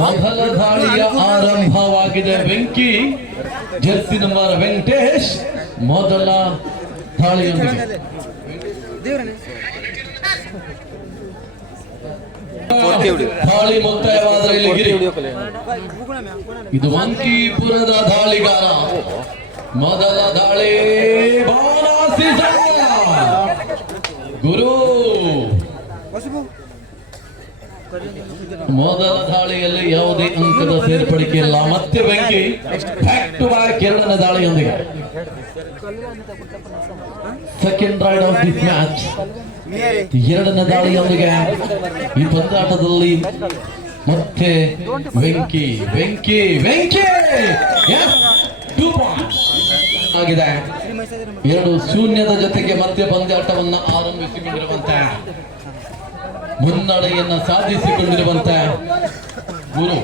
ಮೊದಲ ದಾಳಿಯ ಆರಂಭವಾಗಿದೆ. ಬೆಂಕಿ ಜರ್ಸಿ ನಂಬರ್ ವೆಂಕಟೇಶ್ ಮೊದಲ ದಾಳಿಯೊಂದಿಗೆ ದಾಳಿ ಮುಕ್ತಾಯವಾದ ಇದು ವಂಕಿಪುರದ ದಾಳಿಗಾರ. ಮೊದಲ ದಾಳಿ ಗುರು ಮೊದಲ ದಾಳಿಯಲ್ಲಿ ಯಾವುದೇ ಅಂಕದ ಸೇರ್ಪಡಿಕೆ ಇಲ್ಲ. ಮತ್ತೆ ಬೆಂಕಿ ಬ್ಯಾಕ್ ಟು ಬ್ಯಾಕ್ ಎರಡನೇ ದಾಳಿಯೊಂದಿಗೆ second raid of this match. ಎರಡನೇ ದಾಳಿಯೊಂದಿಗೆ ಈ ಪಂದ್ಯಾಟದಲ್ಲಿ ಮತ್ತೆ ಬೆಂಕಿ ಬೆಂಕಿ ಬೆಂಕಿ ಆಗಿದೆ. 2-0 ಜೊತೆಗೆ ಮತ್ತೆ ಪಂದ್ಯಾಟವನ್ನು ಆರಂಭಿಸಿಕೊಂಡಿರುವಂತೆ ಮುನ್ನಡೆಯನ್ನ ಸಾಧಿಸಿಕೊಂಡಿರುವಂತ ಗುರು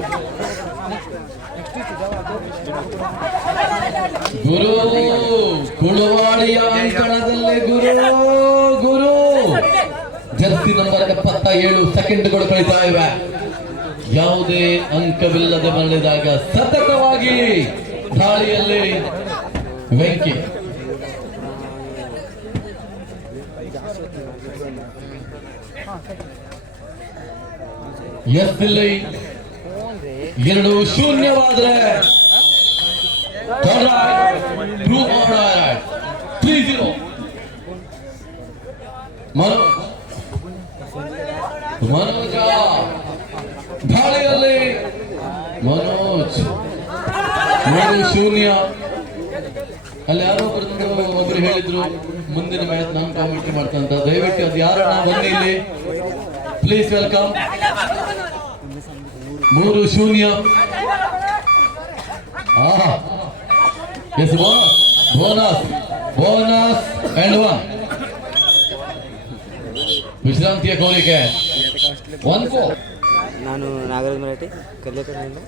ಕುಳುವಾಡಿಯ ಅಂಕಣದಲ್ಲಿ ಗುರು ಜರ್ಸಿ ನಂಬರ್ 77 ಸೆಕೆಂಡ್ಗಳು ಕಳೀತಾ ಇವೆ. ಯಾವುದೇ ಅಂಕವಿಲ್ಲದೆ ಮರಳಿದಾಗ ಸತತವಾಗಿ ದಾಳಿಯಲ್ಲಿ ವೆಂಕಿ ಎಸ್ತಿಲ್ಲಿ 2-0 3-0 ಮನೋಜ ದಾಳಿಯಲ್ಲಿ ಮನೋಜ್ 3-0. ಅಲ್ಲಿ ಯಾರೋ ಒಬ್ರು ಹೇಳಿದ್ರು ಮುಂದಿನ ಮ್ಯಾಚ್ ನಾನು ಕಾಮೆಂಟ್ರಿ ಮಾಡ್ತಂತ. ದಯವಿಟ್ಟು ಅದು ಯಾರನ್ನ ಬನ್ನಿ ಇಲ್ಲಿ please. Welcome. 3-0. Yes bonus and 1 ವಿಶ್ರಾಂತಿಯ ಕೋರಿಕೆ 1-4. ನಾನು ನಾಗರಾಜ್ ಮರಾಠಿ ಕಲ್ಯಾಕರ್ನಿಂದ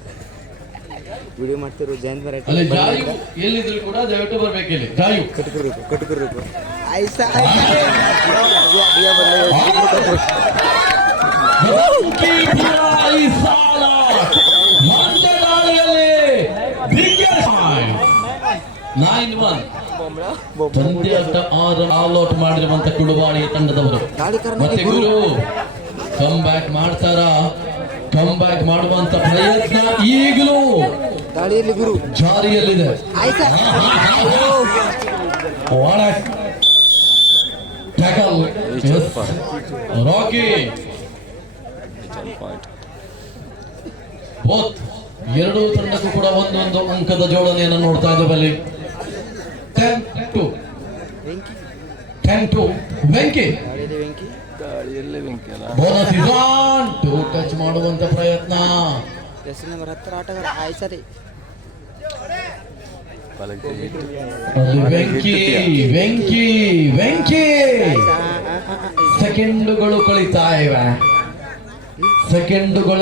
ವಿಡಿಯೋ ಮಾಡ್ತಿರೋ ಜಯಂತ್ ಮರಾಠಿ. ಅಲ್ಲಿ ಜಾಯು ಎಲ್ಲಿದ್ರು ಕೂಡ ದಯವಿಟ್ಟು ಬರ್ಬೇಕು. ಇಲ್ಲಿ ಜಾಯು ಕಟ್ಕೊರ್ಬೇಕು ಪಂದ್ಯಾಟ ಆಲ್ಔಟ್ ಮಾಡಿರುವಂತ ಕುಳುವಾಡಿಯ ತಂಡದವರು. ಮತ್ತೆ ಗುರು ಕಮ್ ಬ್ಯಾಕ್ ಮಾಡ್ತಾರ. ಕಮ್ ಬ್ಯಾಕ್ ಮಾಡುವಂತ ಪ್ರಯತ್ನ ಈಗಲೂ ದಾಳಿಯಲ್ಲಿ ಗುರು ಜಾರಿಯಲ್ಲಿದೆ. ಟ್ಯಾಕಲ್ ರಾಕಿ. ಎರಡೂ ತಂಡಕ್ಕೂ ಕೂಡ ಒಂದೊಂದು ಅಂಕದ ಜೋಡಣೆಯನ್ನು ನೋಡ್ತಾ ಇದ್ದೇವೆ. 10-2 Venky. Bonus is on. Touch ಮಾಡುವಂತ ಪ್ರಯತ್ನ. ನಂಬರ್ 10 ಆಟಗಾರ ಆಯ್ಸರಿ ವೆಂಕಿ ಸೆಕೆಂಡುಗಳು ಕಳೀತಾ ಇವೆ. ಸೆಕೆಂಡುಗಳ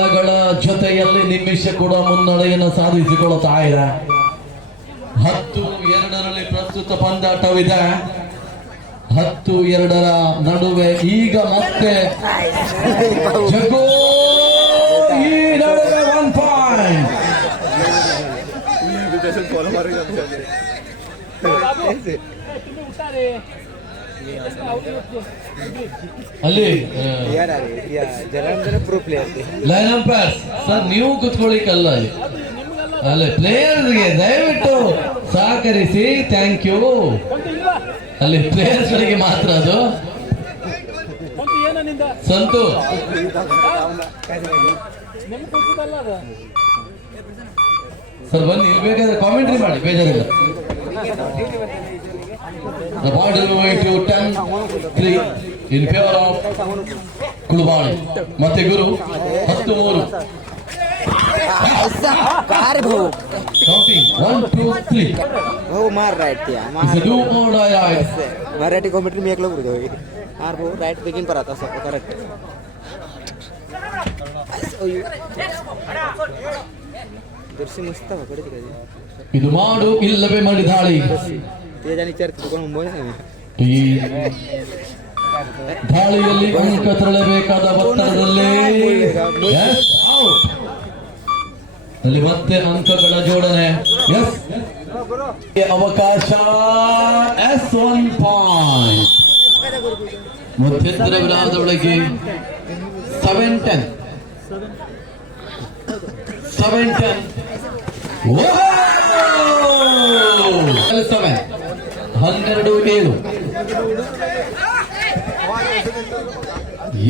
ಜೊತೆಯಲ್ಲಿ ನಿಮಿಷ ಕೂಡ ಮುನ್ನಡೆಯನ್ನು ಸಾಧಿಸಿಕೊಳ್ಳುತ್ತಾ ಇದೆ. 10-2 ಪ್ರಸ್ತುತ ಪಂದ್ಯಾಟವಿದೆ. 10-2 ನಡುವೆ ಈಗ ಮತ್ತೆ ಜಗೋ ಈ ನಡುವೆ 1 ಪಾಯಿಂಟ್. ಅಲ್ಲಿ ಲೈನ್ ಅಂಪೈರ್ಸ್ ಸರ್ ನೀವು ಕುತ್ಕೊಳ್ಳಿಕ್ಕಲ್ಲ, ಅಲ್ಲ ಪ್ಲೇಯರ್ಸ್ಗೆ ದಯವಿಟ್ಟು ಸಹಕರಿಸಿ. Thank you. ಅಲ್ಲಿ ಪ್ಲೇಯರ್ಸ್ ಗಳಿಗೆ ಮಾತ್ರ ಅದು. ಸಂತು ಸರ್ ಬನ್ನಿ, ಬೇಕಾದ್ರೆ ಕಾಮೆಂಟ್ರಿ ಮಾಡಿ, ಬೇಜಾರಿಲ್ಲ. The ball is going to 10-3 in favor of ಕುಳುವಾಡಿ. ಮತ್ತೆ ಗುರು 10-3. Counting 1, 2, 3. हो मार राइट त्या It's a do or die right. Marathi commentary मी एकला बोलतो मार भाऊ राइट बिगिन पर आता सब करेक्ट. जर्सी मस्त पकडते कधी. ಇದು ಮಾಡು ಇಲ್ಲವೇ ಮಾಡಿ ದಾಳಿ. ते जानी चर्च तಕೊಂಡು ಮುಂಬೈ ಈ ದಾಳಿಯಲ್ಲಿ ಅಂಕ ತರಲೇಬೇಕಾದ ಒತ್ತಡದಲ್ಲಿ ಔಟ್. ಅಲ್ಲಿ ಮತ್ತೆ ಅಂಕಗಳ ಜೋಡಣೆ. ಎಸ್ ಅವಕಾಶ. S1 point. ಮಧ್ಯಂತರ ವಿರಾಮದ ಒಳಗೆ 7-10. 7-10. 12-7.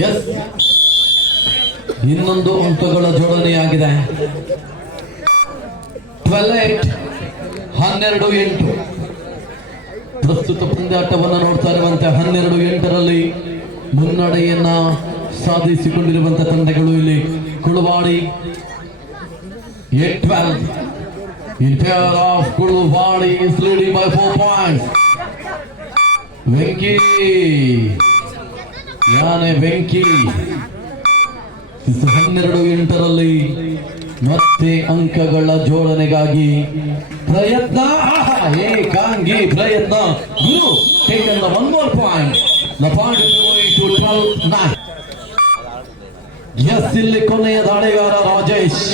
ಎಸ್, ಇನ್ನೊಂದು ಅಂಕಗಳ ಜೋಡಣೆಯಾಗಿದೆ. 12-8. 12-8. ಪ್ರಸ್ತುತ ಪಂದ್ಯಾಟವನ್ನು ನೋಡ್ತಾ ಇರುವಂತೆ 12-8ರಲ್ಲಿ ಮುನ್ನಡೆಯನ್ನ ಸಾಧಿಸಿಕೊಂಡಿರುವಂತಹ ತಂಡಗಳು ಇಲ್ಲಿ ಕುಳುವಾಡಿ 8-12. In favor of Kulwadi is leading by 4 points. Venki, Yane Venki. 12-8ರಲ್ಲಿ ಮತ್ತೆ ಅಂಕಗಳ ಜೋಡಣೆಗಾಗಿ ಪ್ರಯತ್ನ. ಏಕಾಂಗಿ ಪ್ರಯತ್ನ. ಗುರು taken the 1 more point. The point is going to 12-9. Yes, ಇಲ್ಲಿ ಕೊನೆಯ ದಾಳಿಗಾರ Rajesh.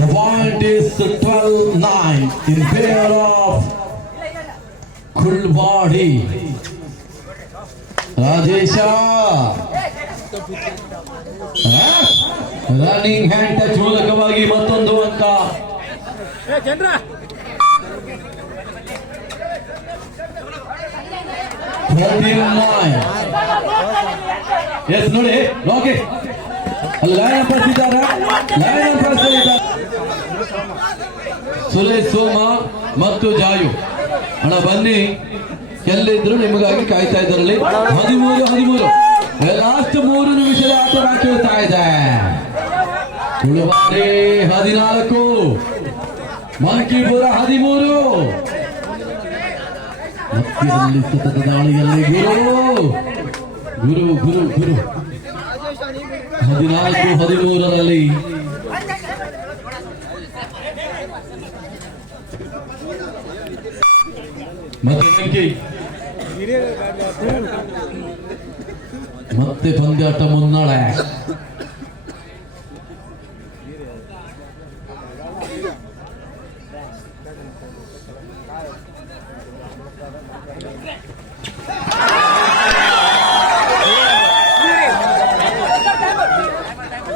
The point is 12-9 in favor of Kulwadi. Rajesha. Running hand touch ಮೂಲಕವಾಗಿ ಮತ್ತೊಂದು ಅಂಕ. ಎಸ್ ನೋಡಿ ರಾಕೆಟ್ ಅಲ್ಲಿ ಲೈನ್ ಅಂಪರ್ಸಿದ್ದಾರೆ. ಸುರೇಶ್ ಸೋಮ ಮತ್ತು ಜಾಯು ಅಣ್ಣ ಬನ್ನಿ, ಎಲ್ಲಿದ್ರು ನಿಮಗಾಗಿ ಕಾಯ್ತಾ ಇದ್ದಾರಲ್ಲಿ. 13 ಲಾಸ್ಟ್ 3 ನಿಮಿಷದ ಆಟ ಬಾಕಿ ಇರ್ತಾ ಇದೆ. ಕುಳುವಾಡಿ 14, ಮಂಕಿಪುರ 13. ಮಧ್ಯದಲ್ಲಿ ಸತತ ದಾಳಿಯಲ್ಲಿ ಗುರು 14-13ರಲ್ಲಿ ಮತ್ತೆ ಪಂದ್ಯಾಟ ಮುನ್ನಡೆ.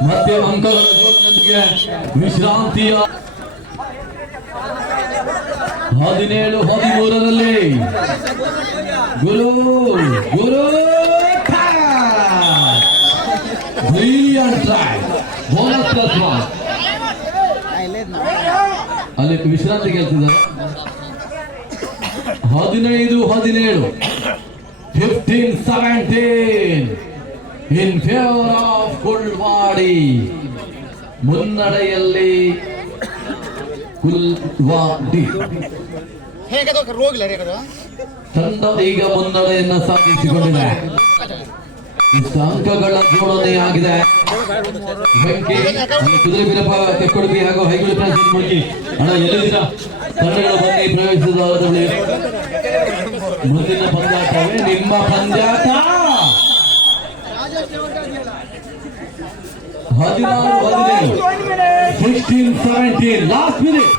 ಮತ್ತೆ ಅಂಕಗಳ ಜೋಡಣೆಯೊಂದಿಗೆ ವಿಶ್ರಾಂತಿಯ 17-13ರಲ್ಲಿ ಗುರು ಅಲ್ಲಿ ವಿಶ್ರಾಂತಿ ಗೆಲ್ತಿದ್ದಾರೆ. 15-17, 15-17 in favor of Kulwadi. ಮುನ್ನಡೆಯಲ್ಲಿ ಕುಲ್ವಾಡಿ ತಂಡ ಈಗ ಮುನ್ನಡೆಯನ್ನ ಸಾಧಿಸಿಕೊಂಡಿದೆ. ಅಂಕಗಳ ಜೋಡಣೆಯಾಗಿದೆ. ಕುದುರೆ ಬಿರಪ್ಪ ಕೆಕ್ಕುಡುಪಿ ಹಾಗೂ ಹೈಗುಳಿ ಪ್ರಾಂತ್ಯದ ಮೂಲಕ ಹಣ ಎಲ್ಲಿದ್ದೀರಾ ತಂಡಗಳು ಬನ್ನಿ ಪ್ರವೇಶಿಸಿದವರಲ್ಲಿ ಮುಂದಿನ ಪಂದ್ಯಾಟವೇ ನಿಮ್ಮ ಪಂದ್ಯಾಟ. 16-17 ಲಾಸ್ಟ್ ಮಿನಿಟ್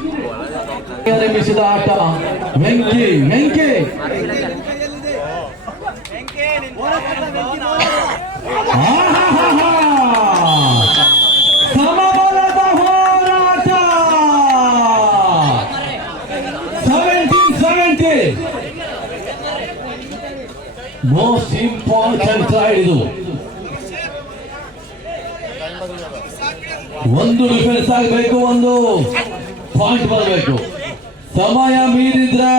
ನಿಮಿಷದ ಆಟ. ವೆಂಕಿ ಸಮಬಲದ ಹೋರಾಟ. 17-17 ಮೋಸ್ಟ್ ಇಂಪಾರ್ಟೆಂಟ್ ರೈಡ್ ಇದು. ಒಂದು ಡಿಫೆನ್ಸ್ ಆಗಬೇಕು, ಒಂದು ಪಾಯಿಂಟ್ ಬರಬೇಕು. ಸಮಯ ಮೀರಿದ್ರೆ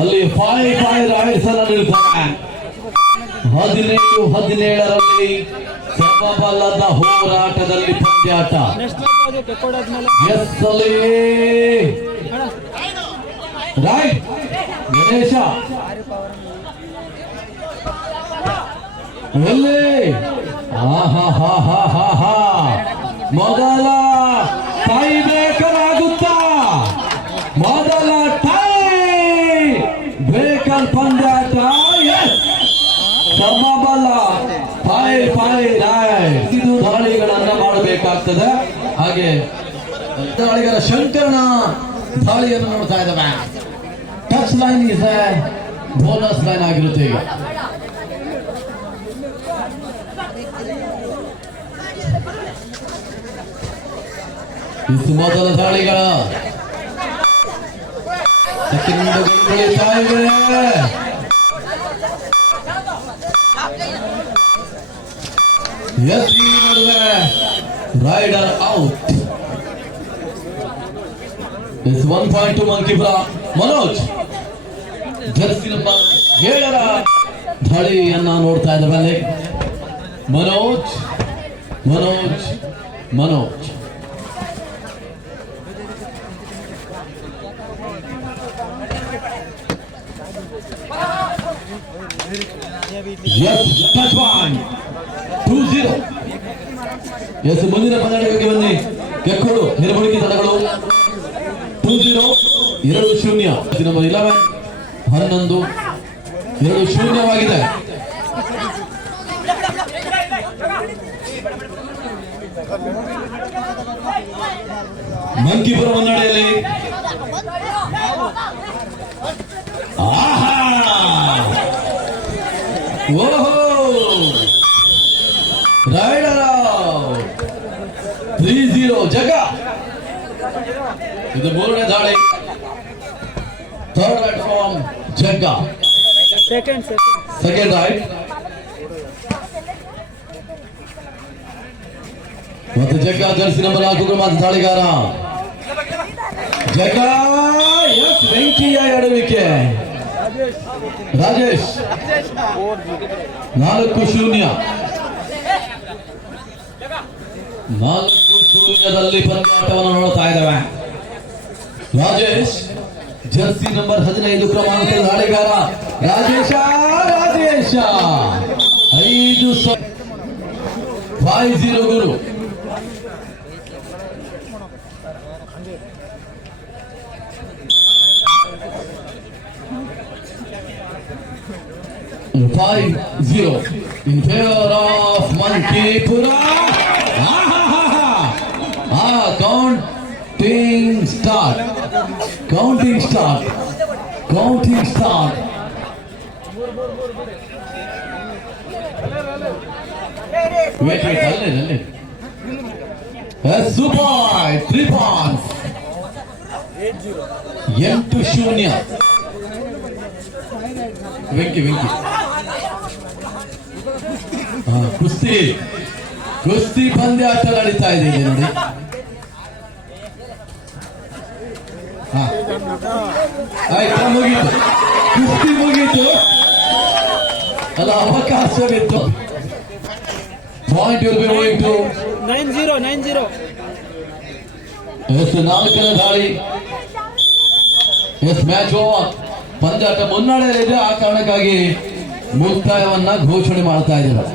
ಅಲ್ಲಿ 5 ರೈಡ್ಸ್ ಅನ್ನು ನೀಡುತ್ತಾರೆ. 17-17ರಲ್ಲಿ ಸಮಬಲದ ಹೋರಾಟದಲ್ಲಿ ಪಂದ್ಯಾಟ. ಎಸ್ ಅಲ್ಲಿ ರೈಟ್ ಗಣೇಶ ಎಲ್ಲಿ ಮೊದಲ ಟೈ ಬ್ರೇಕರ್ ಆಗುತ್ತಾ? ಮೊದಲ ಟೈ ಬ್ರೇಕರ್ ಪಂದ್ಯಾಟ. ಸಮಬಲ 5 ರೈಟ್ ಇದು ದಾಳಿಗಳನ್ನ ಮಾಡಬೇಕಾಗ್ತದೆ. ಹಾಗೆ ದಾಳಿಗರ ಶಂಕರನ ದಾಳಿಯನ್ನು ನೋಡ್ತಾ ಇದ್ದಾವೆ. Touch line is bonus line ಆಗಿರುತ್ತೆ ಈಗ. ಇದು ಮೊದಲ ದಾಳಿಗಳ raider out. It's 1 point to Mankipura. Manoj jersey number 7ರ ದಾಳಿಯನ್ನ ನೋಡ್ತಾ ಇದ್ದಾರೆ. Manoj Manoj Manoj touch point 2-0. Yes ಮುಂದಿನ ಪಂದ್ಯಕ್ಕೆ ಬನ್ನಿ. ಕೆಕ್ಕೋಡು ನಿರ್ಮಳಿಕೆ ತಂಡಗಳು 2-0 2-0. ನಂಬರ್ 11 2-0 ಮಂಕಿಪುರ ಮುನ್ನಡೆಯಲ್ಲಿ. ಓಹೋ ರೈಡರ್ 3-0 ಜಗ. ಇದು ಮೂರನೇ ದಾಳಿ. Third raid from Jagga. Second raid ಮತ್ತು ಜಗ್ಗ ಜರ್ಸಿ ನಂಬರ್ 4 ಮಾತ್ರ ದಾಳಿಗಾರ. ಜಗ್ಗ ಬೆಂಕಿಯ ಎಡವಿಕೆ. ರಾಜೇಶ್ 4-0 4-0 ಪಂದ್ಯಾಟವನ್ನು ನೋಡ್ತಾ ಇದ್ದಾವೆ. ರಾಜೇಶ್ ಜರ್ಸಿ ನಂಬರ್ 15 ಕ್ರಮಾಂಕದ ದಾಳಿಗಾರ. ರಾಜೇಶ 5-0 ಗುರು. in favor of Mankipura. Counting start. Wait, super 3 points. 8-0. Venky ಕುಸ್ತಿ ಪಂದ್ಯಾಟ ನಡೀತಾ ಇದೆ ನೋಡಿ. ಮುಗೀತು, ಕುಸ್ತಿ ಮುಗೀತು. ಅಲ್ಲ ಅವಕಾಶವಿತ್ತು. Point will be going to 9-0. Yes 4ನೇ ದಾಳಿ. Yes match over. ಪಂದ್ಯಾಟ ಮುನ್ನಡೆಯಲ್ಲಿದೆ. ಆ ಕಾರಣಕ್ಕಾಗಿ ಮುಕ್ತಾಯವನ್ನ ಘೋಷಣೆ ಮಾಡ್ತಾ ಇದ್ದಾರೆ.